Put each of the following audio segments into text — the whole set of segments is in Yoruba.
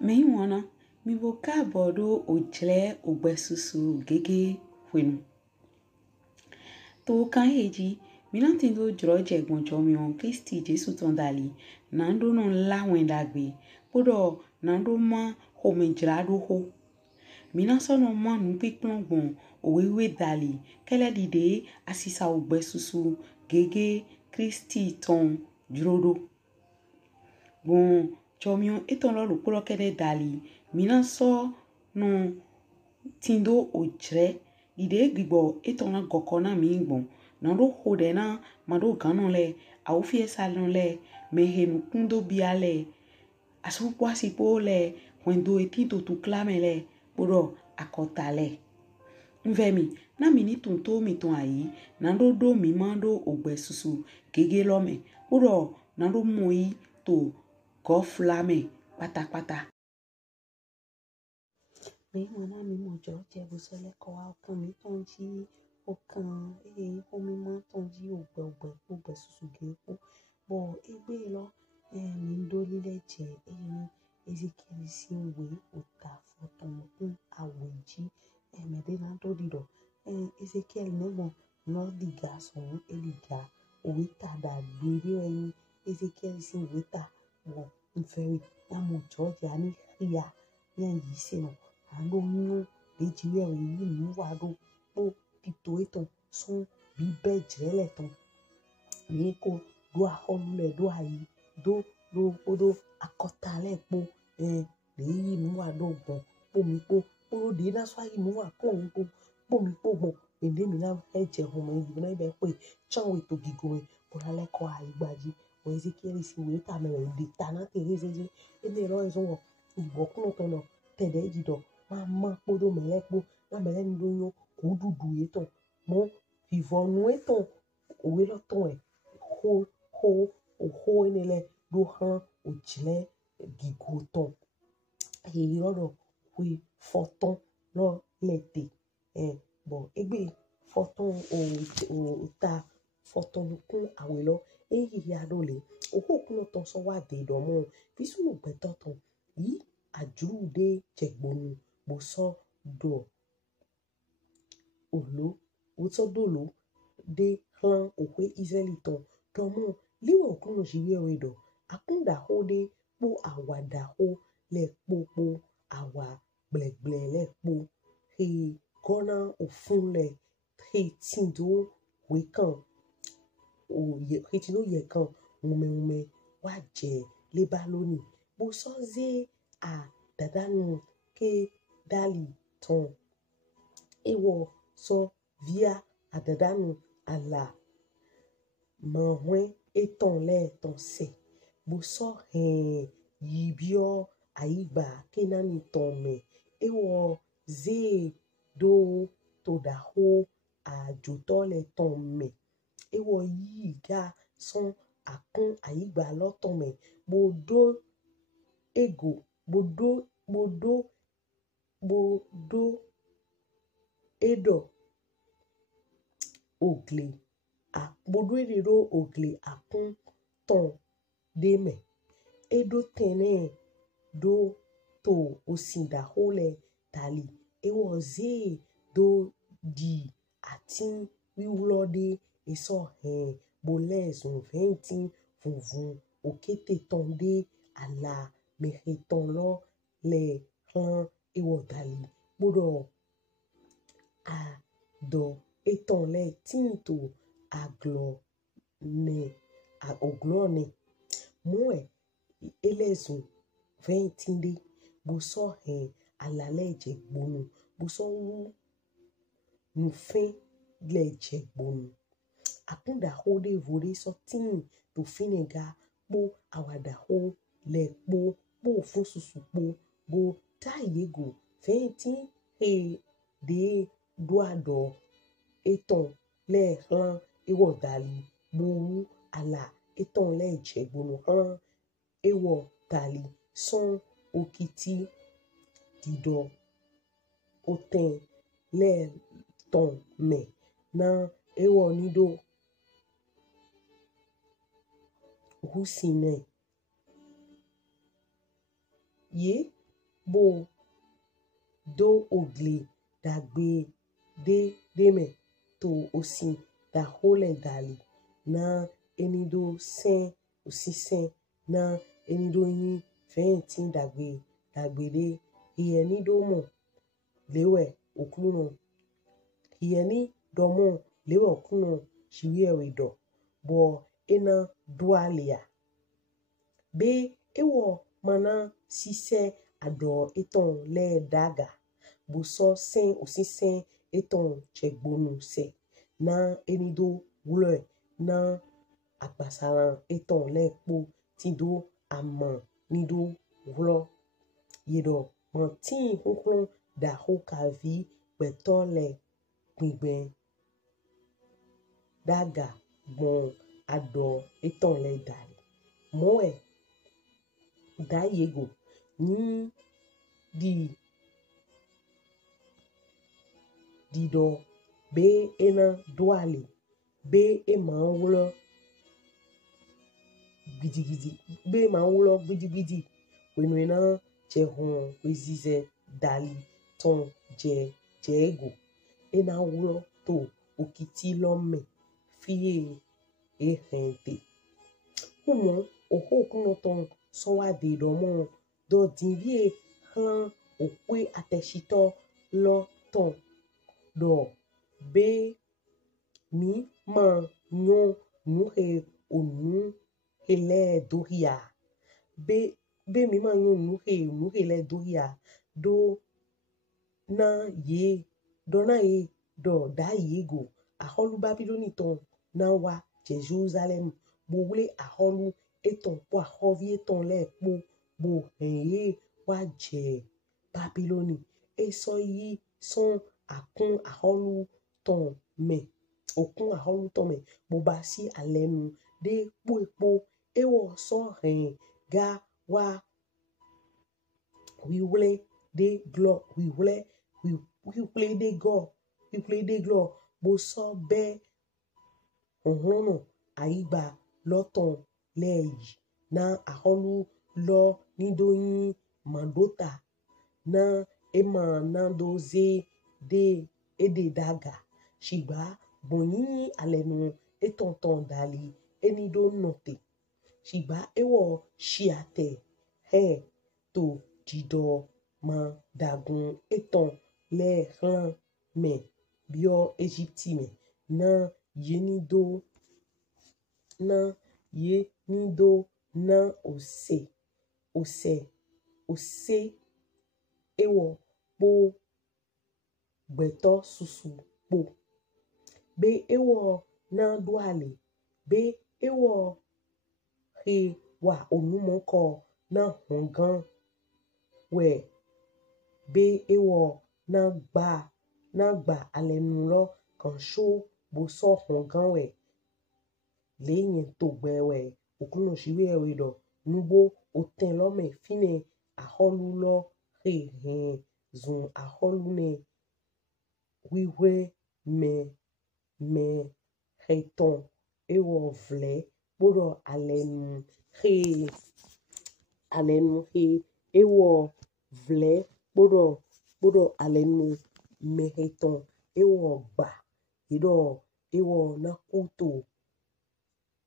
Me wana mi boka bodo ojle ogbesusu gege wenu. To kan heji mi nan tindo droje gonjo mi on Kristi Jesu tondali nando non la wendagbe podo nando ma homenjrado ho. Mi nan sono ma nu pikplon bon owewe dali kele dide asisa ogbesusu gege Kristi ton drodo. Bon chomion eton lo lukuro kede dali mina so no tindo ojre ide gbibo eton na gokona mi bon na do hode na mado ganon le awufie salon le mehenu kundo biale asu kwasi po le wendo etito tu klame le podo akota le mvemi na mini tonto mi ton ayi na do mi mando ogbesusu gege lome podo na do moi to go flame pátápátá. Mi wana mi mojo je busele ko wa kan mi ton ji okan omi mo ton ji ogbe susu gepo bo egbe lo mi ndo lile je Ezekiel sinwe ota foton aweji me de na to dido Ezekiel nebo no diga son eliga owita da gbere Ezekiel sinwe ta bo nferi na mojo je ani ria yan yi se no ando nu ejiwe yi nu wa do po pito eton son bi bejre le ton ni ko do a honu le do ayi do odo akota le po le yi nu wa do gbon po mi po o de na so yi nu wa ko mi po mi po gbon ende mi na eje ho mo yi na be pe chan we to gigo we po la le ko ayi gbaji o Ezekiel si we ta me le ta na te rezeje ene ro ezo wo igbo kuno to no tede jido mama podo melepo na mele ndo yo kududu eton mo vivonu eton owe lo ton ho enele do han ojile gigo ton e rodo we foton lo lete bon egbe foton o ta foton kun awe lo yi adole o ko kuno ton so wa de do mo bisu no beto ton yi ajuru de jegbonu bo so do olo o so dolo de han okwe Israeliton tomo liwo kuno jiwe wedo akunda hode po awada ho le popo awa gble le po he gona ofun le he tindo we kan o ye he tindo ye kan ume wa je le baloni bo so ze a dadanu ke dali ton ewo so via adadanu ala mahwe eton le ton se bo so yibio aigba kenani ton me ewo ze do to da ho ajoto le ton me ewo yi ga son akun aigba lo ton me bodo ego bodo edo ogle bodo edo ogle akun ton de me edo tene do to osinda hole tali ewo ze do di atin wiwlode eso bolezun 20 vunvun okete ton de ala meheton lo le han ewo dali bodo a do eton le tinto aglo ne a oglone moe elezun 20 de bo so ala leje gbonu bo so wu nu fe leje gbonu akunda hode vore so tin to finega po awada ho le po fun susu po bo tayego 20 de doado eton le han ewo dali bo wu ala eton le jegbonu han ewo dali son okiti dido oten le ton me na ewo nido husine ye bo do ogle dagbe de deme to osi da hole dali na enido sen osi sen na enido yin fentin dagbe de enido mo lewe okuno yeni domo lewe okuno shiwe wedo bo ena dualia be ewo mana sise ado eton le daga bo so sen osi sen eton chegbonu se na enido wule na akpasaran eton le po tido ama nido wlo yedo mantin hunkun da hokavi betole gbigben daga bon ado eton le dali moe da yego ni di do be ena duali be ema wlo gidi be ma wlo gidi wenu na che hon wezize dali ton je ego ena wlo to okiti lome fiye ehente kumo oho kuno ton so wa de do mo do divie han okwe ateshito lo ton do be mi ma nyo nuhe onu ele doria be mi ma nyo nuhe le doria do na ye do da yego aholu Babiloni ton na wa Jerusalem bo wule aholu eton po ahovi eton le po bo heye wa je Babiloni eso yi son akun aholu ton me okun aholu ton me bo basi alenu de po ewo so hen ga wa we wule de glo we wule de go we wule de glo bo so be ohlono aiba loton leyi na aholu lo nidoyin mandota na ema na doze de ede daga shiba bonyi alenu etonton dali enido note shiba ewo shiate he to dido ma dagun eton le ran me bio Egypti me na yenido na ose ewo po gbeto susu po be ewo na duale be ewo he wa onumoko na hongan we be ewo na gba alenu lo kan sho bo so hongan we leyin to gbe we okuno shiwe we do nubo oten lo me fine aholu lo he zun aholu ne wiwe me heton ewo vle bodo alenu he ewo vle bodo alenu me heton ewo gba ido ewo na kuto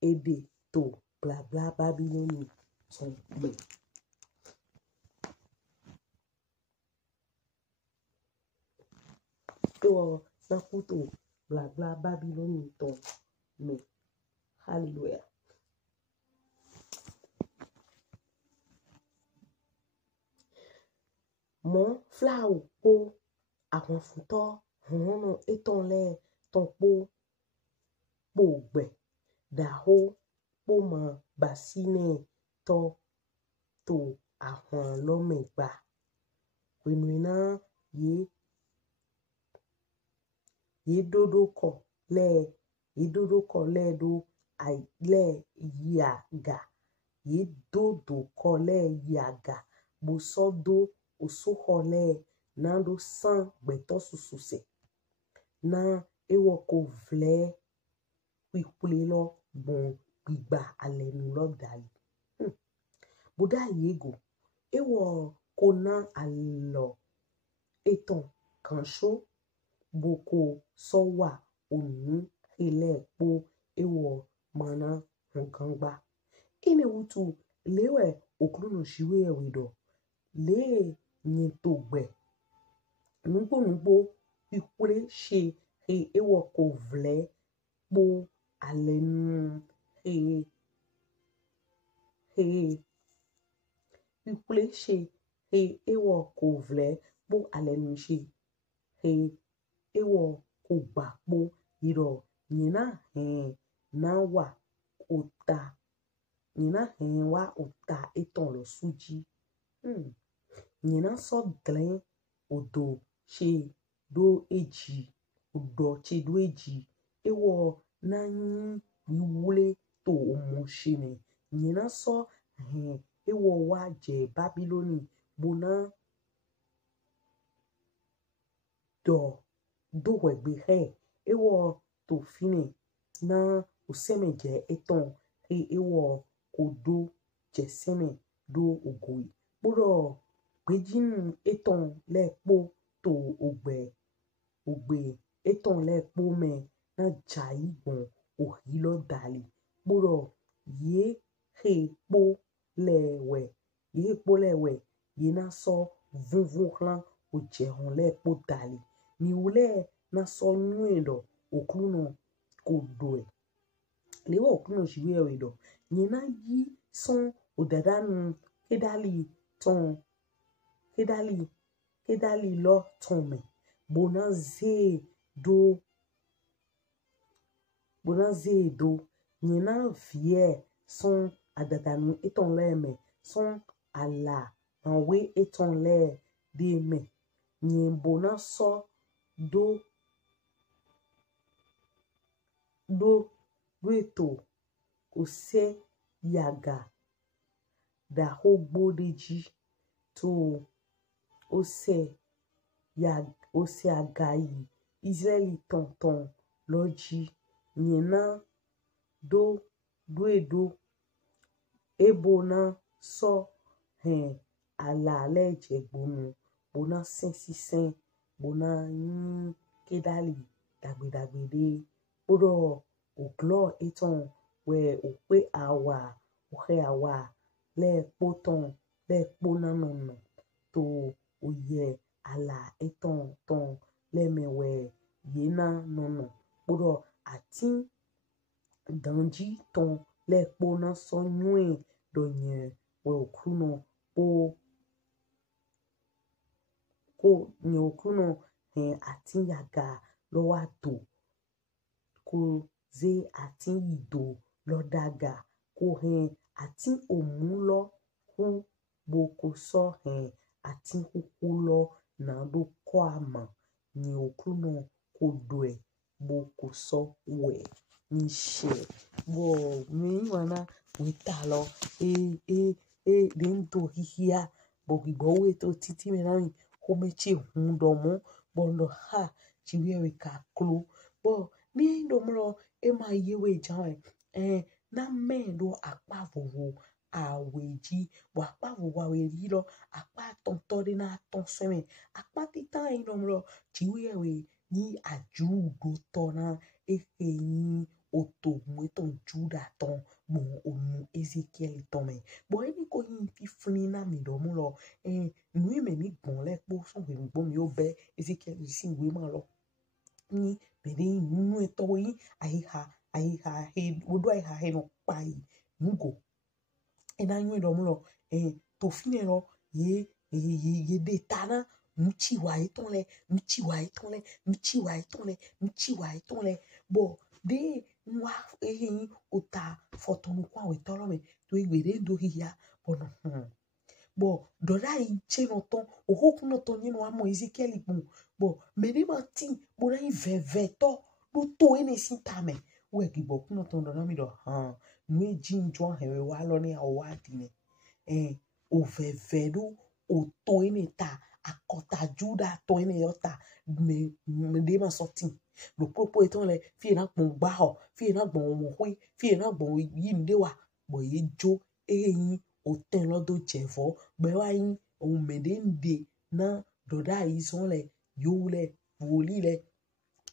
ede to bla bla Babiloni ton me ewo na kuto bla bla Babiloni ton me hallelujah mon flau po àwọn futo hono eton le ton po gbe da ho po ma basine to àwọn lome gba wenu na ye dodo ko le do le yaga ye dodo ko le yaga bo so do osoho le na do san gbeto sususe na ewo ko vle pipule lo bon gbigba alenu lo dali boda yego ewo kona alo eton kancho boko sowa onu ele po ewo mana ngangba ine wutu lewe okruno shiwe ewido le nyetogbe nugbo ikure she he ewo ko vle po alenu he ikure she he ewo ko vle po alenu she he ewo ko gba po iro nyina he na wa ota nyina he wa ota eton lo suji nyina so glen odo she do eji odo che do eji ewo na yin wiwule to omo she ne nyina so ewo wa je Babiloni bona do wegbe he ewo to fine na oseme je eton he ewo kodo je seme do ogoi boro gbejinu eton le po to ogbe eton le po me na jai gbon ohilo dali boro ye he po lewe ye na so vunvun ran o je hon le po dali ni ule na so nuedo okruno kodo lewo okruno shiwe edo ni na yi son odadanu kedali lo tome bona ze do ni na vie son adadanu eton le me son ala anwe eton le de me ni bona so do eto ose yaga da hogbo deji to ose agayi Israeli tonton loji nyina do edo ebo na so ala leje gbonu bona sen bona kedali dagbe de odo oglo eton we ope awa le poton le ponanono to oye ala eton ton le mewe yena nono odo ati danji ton le pona so nue donye we okruno ko ati yaga lo wa to ko ze ati ido lo daga ko ati omulo ku boko so ati kukulo na do kwa ama ni okruno kodwe boko so we ni she bo mi wana witalo dento hihia bogigbo we to titi me nami komechi hundomo bondo ha chiwe ka klo bo mi ndomro ema yewe jawe na mendo akpavovo aweji bo akpavovo awelilo akpa tontore na tonseme akpa tita inomro chiwe ni ajudo tona efeyin oto mweton juda ton bo onu Ezekiel tome bo eni ko yin fifuni na mi domulo nui me mi gbon le po so we gbon mi obe Ezekiel sin we ma lo ni bere nunu eto yi aiha he odo aiha he no pai nugo ena nyu domulo to fine lo ye de tana mchi wa itonle bo de nwa ota fotonu kwa we tolo me to igbere do hia bono bo doda iche no ton ohoku no ton ni no amo Ezekiel ipun bo meri mati bo na veveto do to ene sintame we gibo kuno ton do na mi do mi jinjo hewe wa lo ni awadi ne o vevedo o to ene ta akota juda to ene yota me de ma sorti lo popo eton le fi na pon gba ho fi na gbon mo hui fi na gbon yi ndewa bo ye jo eyin o ten lodo jefo gbe wa yin on medende na doda ils les yole voli les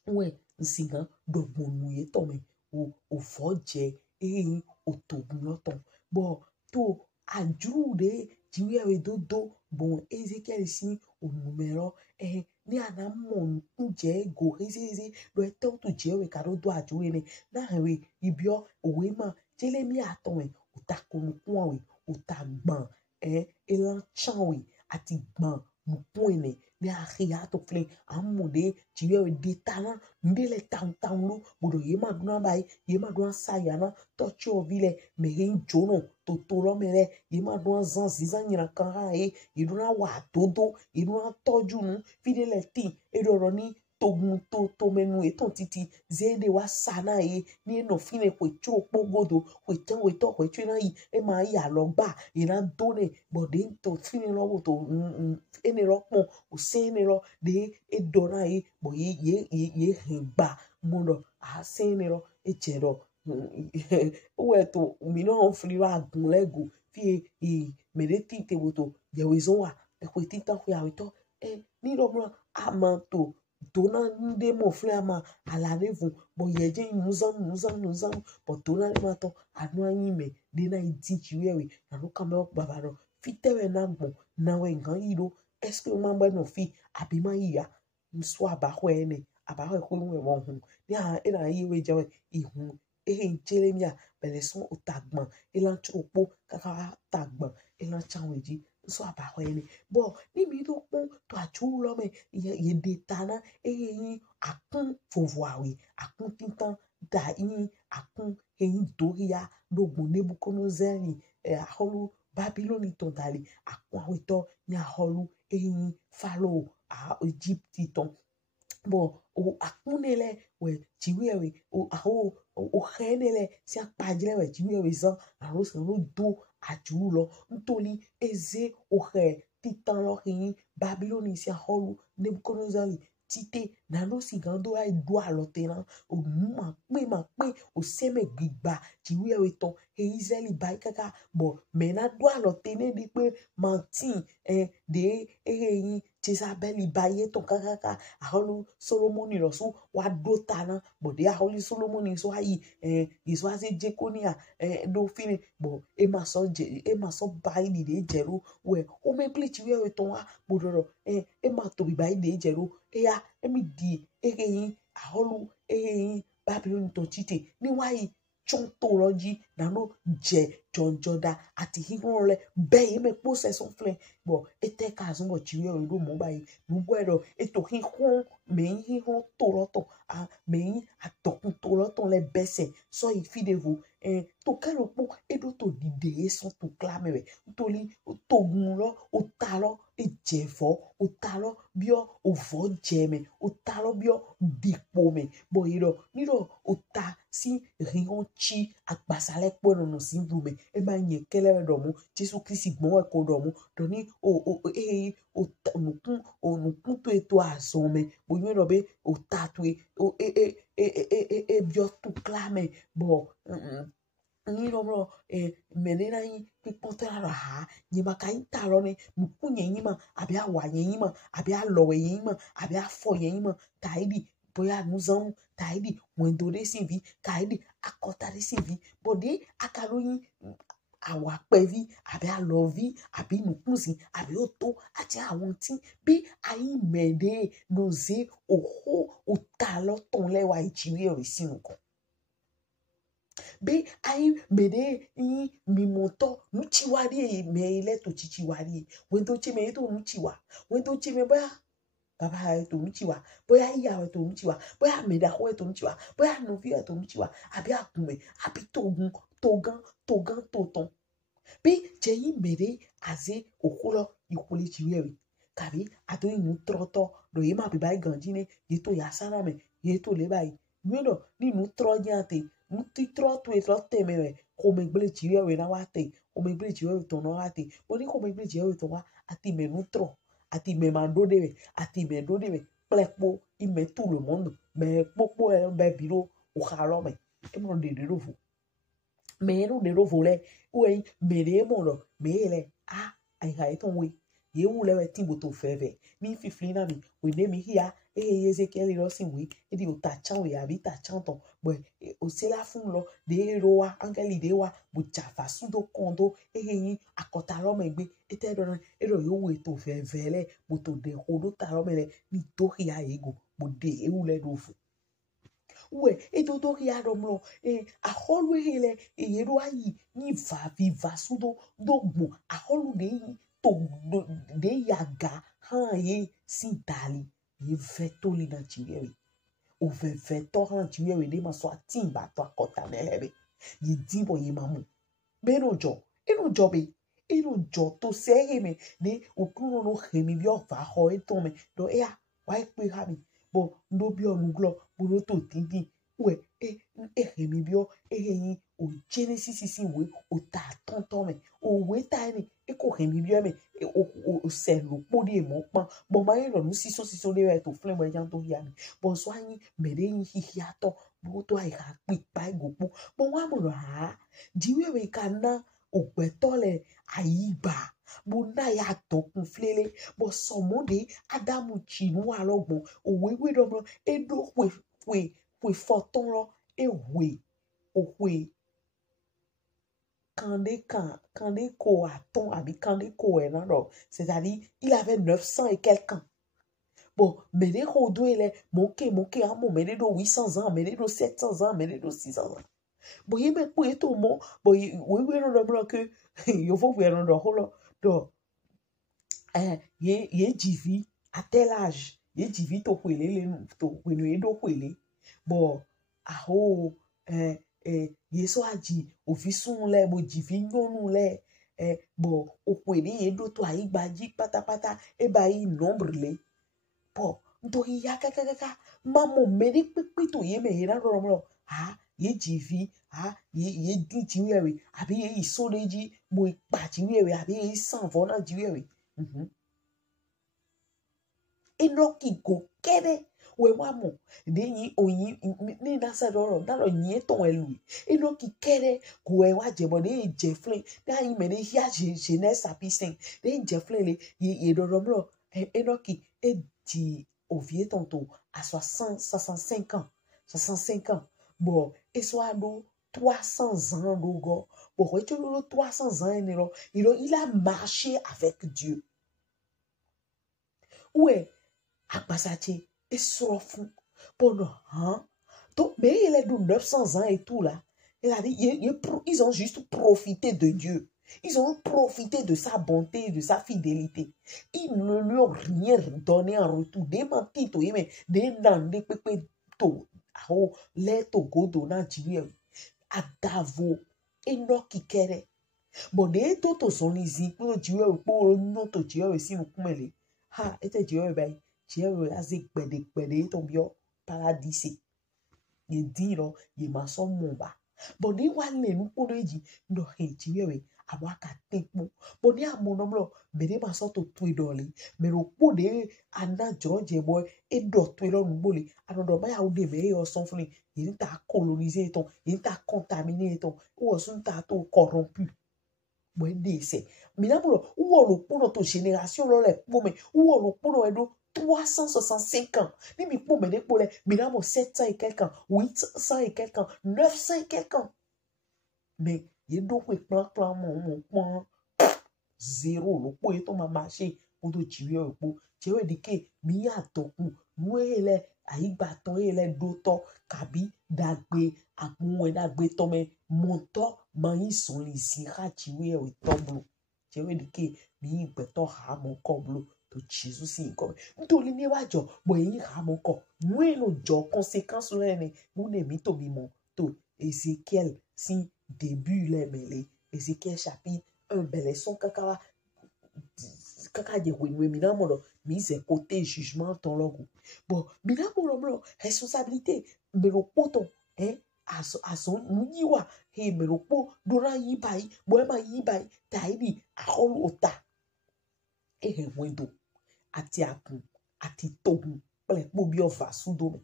ouais nsinga dogbonu ye tome o foje o togun loton bo to ajude jiwe dodo bon Ezekiel si o numero ni anamon nje go ezeze do eto to jewe karo do ajuwe ne na we ibio owe ma jelemi aton o takonu kun we o tagban elan chanwe ati gban nupoine ni akhia to fle amude jiwe de talent ndele tantanglu bodo yema duna bai yema duna sayana tochi ovile merin jono to tolo mere yema duna zan zizan nyina kan iduna wa dodo iduna toju nu fidele ti edoro ni togun to menu eton titi zede wa sana ni no fine kwe churo pogodo kwe tan we to kwe china e ma ya lo gba ina done bode to fine lo to ene ro pon o se ene ro de edora bo ye gba mono a se ene ro e jero o eto mi no fli wa gun lego fi mereti te boto ye wezo wa e kwe tita kwe awito ni ro mo amanto dona nde mo flama ala revu bo yeje nuzam bo dona ni mato anu anyi me de na idiji wewe na no kama babaro fitewe na gbo na we ngan yiro eske o mamba no fi abi ma iya nso abahwe ene abahwe ko nwe won hu ni a ina yiwe jawe ihun Jeremia beleson otagban elan chopo kaka tagban elan chanweji nso abahwe ene bo ni mi do pon to aju lo me ye de tana yin akun fovoawe akun tintan da yin akun yin doria dogun Nebuchadnezzar aholu Babyloni ton dali akun awito ni aholu yin Pharaoh Egypt ton bo o akunele we jiwewe o khenele si apajile we jiwewe zan aro se no do aju lo ntoli eze o khe titan lo yin Babyloni si aholu Nebuchadnezzar tite na no si gando ai do alotena o ma pe o seme gbigba jiwewe ton Israeli bai kaka bo mena do alotene di pe mantin de yin Jezabel baye ton kaka aholu Solomoni lo so wa do tana bo de aholu Solomoni so ayi iso ase Jekonia do fini bo e ma so bai ni de jero we o me bleach we ton wa bodoro e ma to bi bai de jero ya emi di yin aholu yin Babylon to chite ni wai chontology na no je jonjoda ati hihonle be me possession fle bo ete kazun bo chiwe o do mo bai nu gwero eto hihon me hihon toloto me atokun toloto le bese so ifidevou to kero po edo to dide so to clame toli togun lo o talo ejefo o talo bio o vo jeme o talo bio dipo me bo iro niro o ta si rion chi agbasale pono no simbume e ma nye kele do mu Jesu Kristi gbon e ko do mu do ni nukun to eto azome bo yo do be o tatwe bio to clame bo ni romro menena yin pipotera ha ni maka intaro ni nukunye yin ma abi awa yin ma abi alowe yin ma abi afo yin ma taidi boya nuzan taidi wendo de sivi kaidi akota de sivi bode akaroyin awa pevi abi alovi abi nukunsi abi oto ati àwọn tin bi ayin mede noze oho otalo ton lewa ichiwe o sinu kan be ayi mede yin mimoto nuchiwari me ile to chichiwari wendo che me to nuchiwa wendo che me ba baba to nuchiwa boya iya to nuchiwa boya meda ho to nuchiwa boya novi to nuchiwa abi akume abi togun togan be je yin mede aze okulo ikuli chiwewe kabi ato yin troto do yema bi bai ganjine yeto yasana me yeto le bai nuno ni nu trojante nuti troto e trote me ko me ble chiwewe na wate o me ble chiwewe to no wate boni ko me ble chiwewe to wa ati me nu tro ati me mando de ati me do de plepo i me tout le monde me popo e be biro o khalo me e mo de rovo me no de rovo le we me de mo no me le ai ha eton we ye wu le timbo to feve mi fiflina mi we ne mi hia Ezekiel lo si we e di o ta chan we abi ta chan ton bo o se la fun lo de ro wa angeli de wa bu jafa sudo kondo yin akota lo megbe ete do e do yo we to feve le bo to de hodo ta lo mele mi to hia ego bo de e wu le do fu we e do do hia do mlo a holu hele ye do ayi ni va viva sudo do gbo a holu de yi to de yaga han ye si dali ye veto li na chiwewe o veto han chiwewe de ma so atimba to akota nelebe ye dibo ye mamu beno jo be eno jo to se me ne o kuno no hemi bi o fa ho eto me do ya wa pe ha mi bo ndo bi onu glo bo no to tindi we hemi bi o yin o Genesis si we o ta tonton me o we ta ni e ko hemi bi me o se lo podi e mo pan bo ma yin lo nu siso de to flen mo jan to ya mi bo so anyi me de yin hihia to bo to ai ha pi pa go po bo wa mo lo ha jiwe we kana ogbetole ayiba bo na ya to kun flele bo somode adamu chinu alogbon owe do mo edo we foton lo ewe owe quand les co-attons, quand les co-errants, c'est-à-dire, il avait 900 et quelques ans. Bon, mais les rodou, il est moqué, à mon, mais les 800 ans, mais les 700 ans, mais les 600 ans. Bon, il met pour tout le monde, bon, oui, non, que, il faut voir dans le donc, il divi à tel âge, il divi to huele, to huele, do huele. Bon, yeso aji ofisun le mo jivi nyonu le bo okwede edo to ayi gbaji patapata e ba yi nombre le bo ntori ya kakaka mamo mede pepe to ye me hera ro ha ye jivi ha ye di jiwewe abi ye isoleji mo ipa jiwewe abi ye sanvo na jiwewe enoki go kede we wamo de yin oyin ni na se do na lo yin ton elu enoki kere go we wa jebo de je flin da yin me de hia jeunesse apisen de je flin le ye do mlo enoki e di ovie tonto à 65 ans 65 ans bon et soit do 300 ans do go bon tu le 300 ans il a marché avec Dieu ouais Akbasache et sorofu pendant donc mais il est de 900 ans et tout là il a dit ils ont juste profité de Dieu, ils ont profité de sa bonté, de sa fidélité, ils ne lui ont rien donné en retour démenti to mais des nande pepe to les to godo na jiwe adavo enoki kere bon de to son lizi pour jiwe pour no to jiwe si kumele ha ete jiwe bai Dieu a zé gbede ton bio paradis ye diro ye maso momba boni wale nu podo eji ndo he jiwe awaka tempo boni amonomlo bede maso to twidoli mero pode ana joje boy e do twilo ngbole anodo ba ya ode me yo sonflin ye ta coloniser ton ye ta contaminer ton ou sun ta to corrompu bo de se minabulo ou lo pono to génération lo le pome ou lo pono edo 365 ans. Ni mi pou me pour les, mais là, 700 et quelques ans, 800 et quelques ans, 900 et quelques ans. Mais, il y a d'autres plan, mon, zéro, le pou est ma marché, pour de tuer au pou. Tu veux dire que, mi a toku, nous, ele, aïe baton, ele, d'autres, kabi, dagbe, akmou, dagbe, tome, monto, mani, son, les sira, tuer au tombeau. Tu veux dire que, mi, beton, ramon, koblo. Jesus si ko ntoli ni wajo bo yin ha mo ko nueno jo conséquence le ne mu ne mi to mi mo to Ézéchiel si début le mele Ézéchiel chapitre 1 bele son kaka de wenwe mi na mo lo mi ze côté jugement ton logo bon mi na mo lo responsabilité me lo poto aso muyiwa he me lo po dora yi bai bo ma yi bai taidi aholu ota e wendo ati akun ati togun pele po bi o va sudo me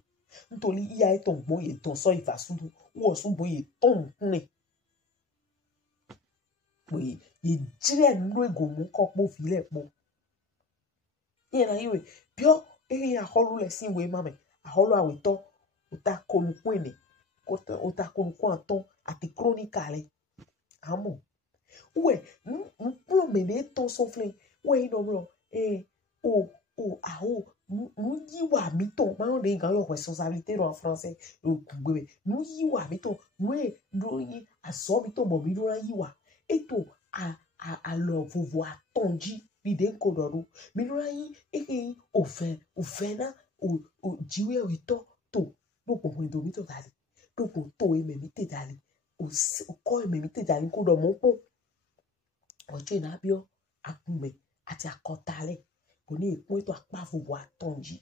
ntoli iya eton gbo ye ton so ifa sudo wo sun bo ye ton ne we ye jire nru ego mu ko po fi le po yena iwe bio ya holu le si we mame a holu a we to uta kolukwene uta kolukwanton ati chronicale amo uwe nulo mene to sofle we no bro o aho nous y wa mito ma on de gan yo responsabilité en français o kugbe nous y wa mito we do yi aso mito mo mi do yi wa eto a lo vovo atonji bi de ko do mi do yi e o fe na o jiwe o to to do ko do mito dali do ko to e me mi te dali o ko e me mi te dali ko do mo po ojo na bio akume ati akotale ní ìpín ètò àpáfòwò àtọ̀njì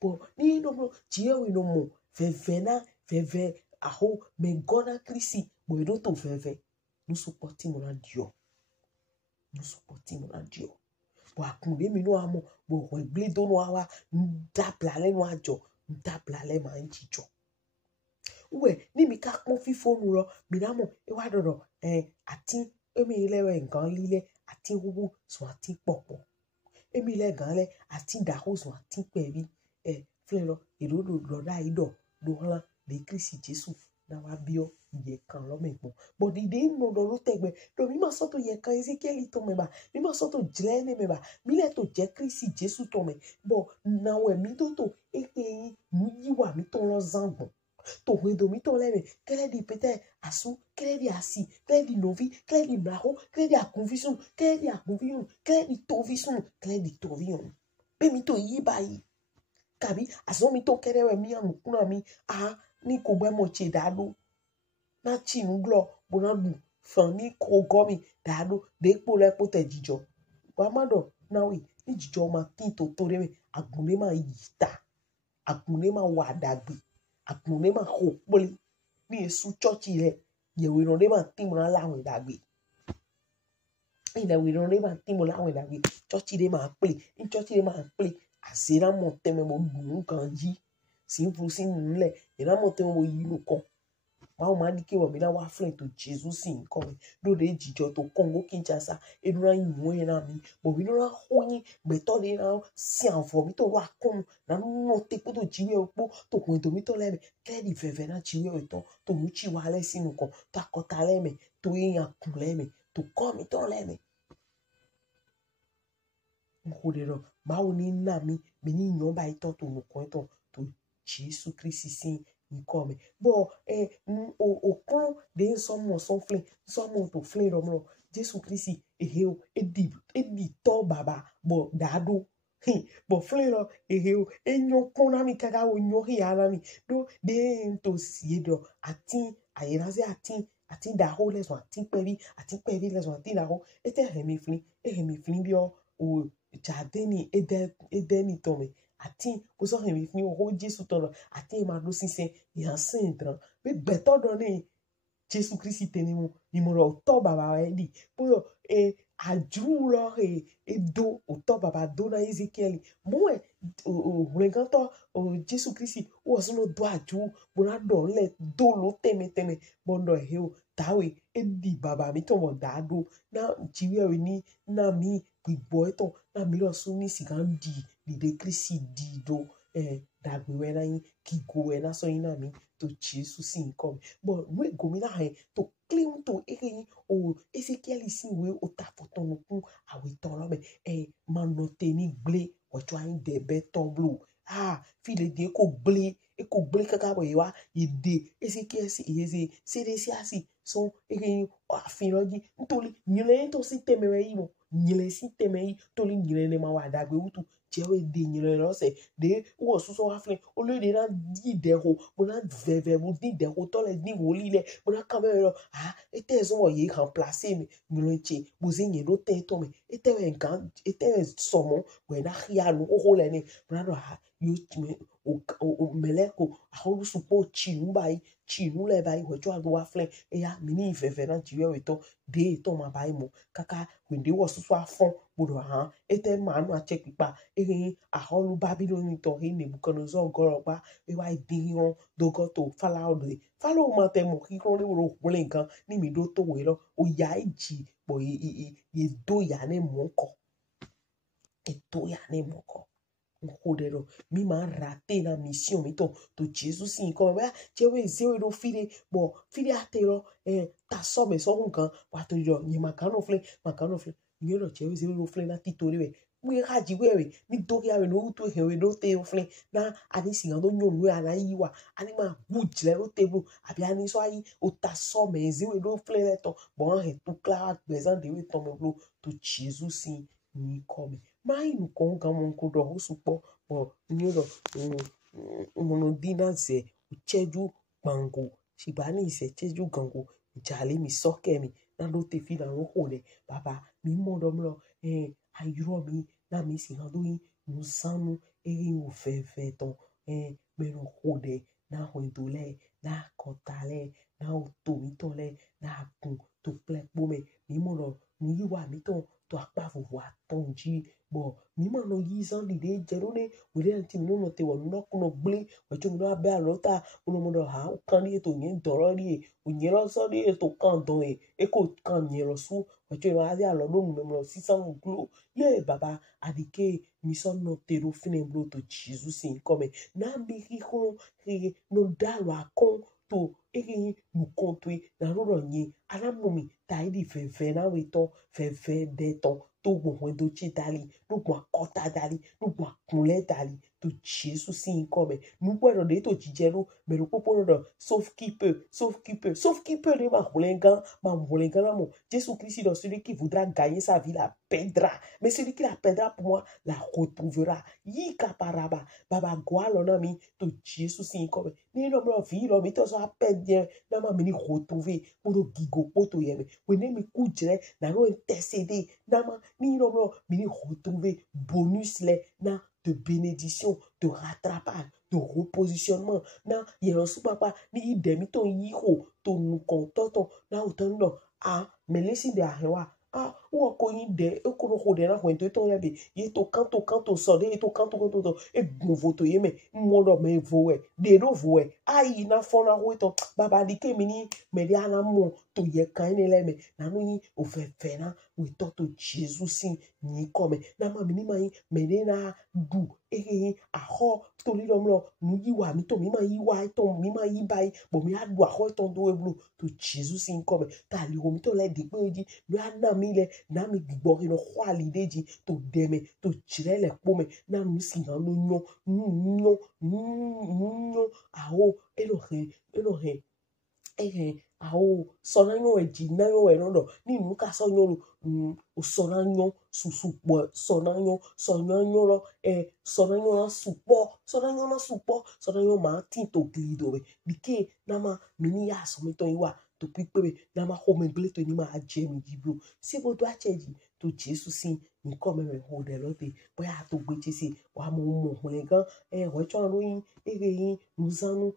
bọ̀ ní ìdọ́mọ̀ jíẹ́ òun ló mọ̀ fẹ̀fẹ̀ náà fẹ̀fẹ̀ àhó mẹ́gọ́nà kírísì bọ̀ èdò tó fẹ̀fẹ̀ ní sọpọ̀ tí mo náà diọ̀ bọ̀ àkùnrin mi náà mọ̀ bọ̀ ọ̀hún ìgbélé dónú wa ń dábìlà lẹ́nu àjọ ń dábìlà lẹ́nu à ń jíjọ. wẹ̀ ní mi ká pọ́n fífóònù lọ mi náà mọ̀ ẹ wá dọ̀dọ̀ àti èmi ilẹ̀ nǹkan lílẹ̀ àti wúwú sùn àti pọ̀pọ̀. Emi le gan le ati da hoso ati pebi flelo irodo loda ido do hala de Kristi Jesu na wa bio ye kan lo mepo but the day no do tegbe do mi ma so to ye kan Ezekiel to meba mi ma so to jlene meba mi le to je Kristi Jesu to me bo na we mi to ekeyin mu yiwa mi to lo zangbon to wedo mi to leme kele di pete asu kele di asi kele di novi kele di braho kele di confusion kele di tovision kele di tovion be mi to yi bayi kabi aso mi to kere we mi anu kuna mi ni ko gbe mo che dado na chinu glo bonadu fan ni ko gomi dado de po le po te jijo wa mado na we ni jijo ma tin to tore me agunle ma yita agunle ma wa dagbe agunle ma ho poli ni esu church ile ye we no de ma tin mo la we dagbe ina we no de ma tin mo la we dagbe church de ma play in church de ma play asira mo teme mo lu kan ji sin fu sin nle ina mo teme mo yi lu kan wa ma di ke wo mi na wa friend to Jesus sin ko me do de jijo to Congo Kinshasa edura yin wo na mi bo mi no ra hoyin gbe to de na si anfo mi to wa kun na no te ko to jiwe opo to kun to mi to le me ke di veve na jiwe o to mu chi wa le sinu kan to akota le me to yin akun le me to ko mi to le me mo de ro bawo ni na mi ni yan ba ito to nu kan to Jesus Christ sin nko me bo o kon de somo so flin somo to flin ro mo Jesus Christ o edi to baba bo dado bo flin ro o enyo kon na mi kaga o nyo hi ala mi do de to siedo ati ayiraze ati da ho le so ati pevi le so ati da ho ete hemi flin bi o jadeni edeni to me ati o so hemi flin o Jesus to ati ma do sinse ya sendran be beto do ni Jesus Christ teni mo ni mo ro to baba edi po ajulo do o to baba do na Ezekiel mo o reganto o Jesus Christ o so no do aju mo na do le do lo teme bondo o tawe edi baba mi to mo dado na jiwe we ni na mi gbigbo eto na mi lo so ni sigan di de Christ di do dagbe we na yin ki go we na so yin na mi to Jesus sin come but we go mi na to clean to o Ezekiel sin we o ta foto no kun awe to lo me man no te ni gble o trying de beton blue fi le de ko gble kaka bo wa ide Ezekiel si se asi so afiroji ntoli nyile to si temewe yi mo nyile si temeyi toli nyile ne ma wa dagbe utu jewe de nyile lo se de wo suso wa flin o le de na di de ho mo na veve mo di de ho to le ni wo lile mo na camera ete so wo ye remplacer mi nyile che bo se nye do te to me ete we nkan ete somo we na hia no ho le ni mo na do yo me o meleko aholu supo chinu le bai hojo adu wa flin ya mini veve na jiwe we to de to ma bai mo kaka wende wo suso afon bodo ete manu ache pipa aholu Babylon to Nebuchadnezzar goroba we wa diyan dogo to follow ma te mo ki ro le ro wole nkan ni mi do to we lo o ya iji bo ye do ya ne mo ko eto ya ne moko nkodero mi ma rater na mission mi to Jesus sin comme ba je we zero do fide bo fide atero ta so me so nkan wa to yo ni makano fle ni ro je we zero do fle na titori we we haji we ni dogi awe no to he we do te fle na ani sin do nyon we ana yiwa ani ma good le ro table abi ani so ayi o ta so me zero do fle to bo he to clara besoin de we to me blo to Jesus sin ni come mai no konga mon ko do supo bo nyoro monodina ze cheju bango shibani se cheju gango jale mi soke mi na do te fi na ro hole baba mi mo do mlo ayuro mi na mi si na do yin musanu o fe ton me ro hole na ho dole na kotale na o to mi to le na kun to plepo me mi mo do mi yiwa mi to apa vovo atonji bo mi ma no yi san de jerone we dey anti no te wo no kuno gble we to no abe alota uno mo do ha kan ni to yin doro ri o yin ro so ri to kan don e ko kan yin ro su we to ma ri alo lo mu mo si san glo ye baba adike mi so no te ro fine blo to Jesus in come na bi ri ko ri no dalo akon to egi mu kontwe na ro yin ala momi ta idi fe na we to fe de to to gbo do chi dali no gbo akota dali no gbo akunle dali to Jesus in come nu gboro de to jijero me ro popo do sauf qui peut de ma holenga na mo Jésus Christ dans celui qui voudra gagner sa vie la perdra mais celui qui la perdra pour moi la retrouvera yi kaparaba baba gwalo na mi to Jesus in come ni no bro fi lo mi to so perdre na ma mi ni retrouver pour do gigo poto yeme we ne mi kujre na no intercéder na ma ni no bro mi ni retrouver bonus le na de bénédiction, de rattrapage, de repositionnement. Na yero su papa ni idemi to yiho to nu kontoto na utondo me lesi de ahewa wo ko yin de e ko ro de na ko ento to yebe ye to kanto so de to kanto e gbovo to yeme mo do me vowe de do vowe ai na fona ho to baba di ke mi ni me di ana mo to ye kan ni le me na no yin o fe na we to Jesus sin ni come na ma mi ni mai me de na du aho to li domlo mu yiwa mi to mi ma yiwa to mi ma yibai bo mi adu aho to do eblu to Jesus in come ta li o mi to le de pe ji mi ana mi le na mi gbigbo ino kwali deji to deme to chirele pome na mi si na no nyo aho elohe aho sona nyo eji na yo ero ni nu ka so nyo sona nyo susupo sona nyo ro sona nyo na supo sona nyo ma tin to glido be dike na ma mini ya so mi to iwa to pipe na ma home gle to ni ma aje mi jibro si bo do acheji to Jesus sin ni come me hold the lote boya to gbe chisi wa mo gan wo cho ro yin yin muzanu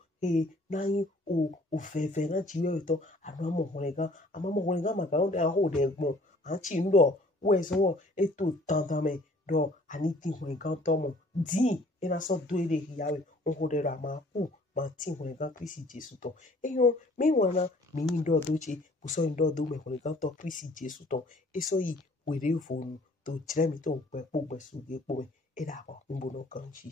na yin o fe na ji yo to ama mo gan ma ga o de hold the egbon an chi ndo we so e to tantan me do ani ti hwen gan to mo di e na so do ere yawe o hold the ma ku ma ti hwen gan Kristi Jesus to eyo mi wana mi ndo doche o so ndo do me hwen gan to Kristi Jesus to e so yi we re fonu to jire mi to pe po gbe su ge po e da ko nbo no kan chi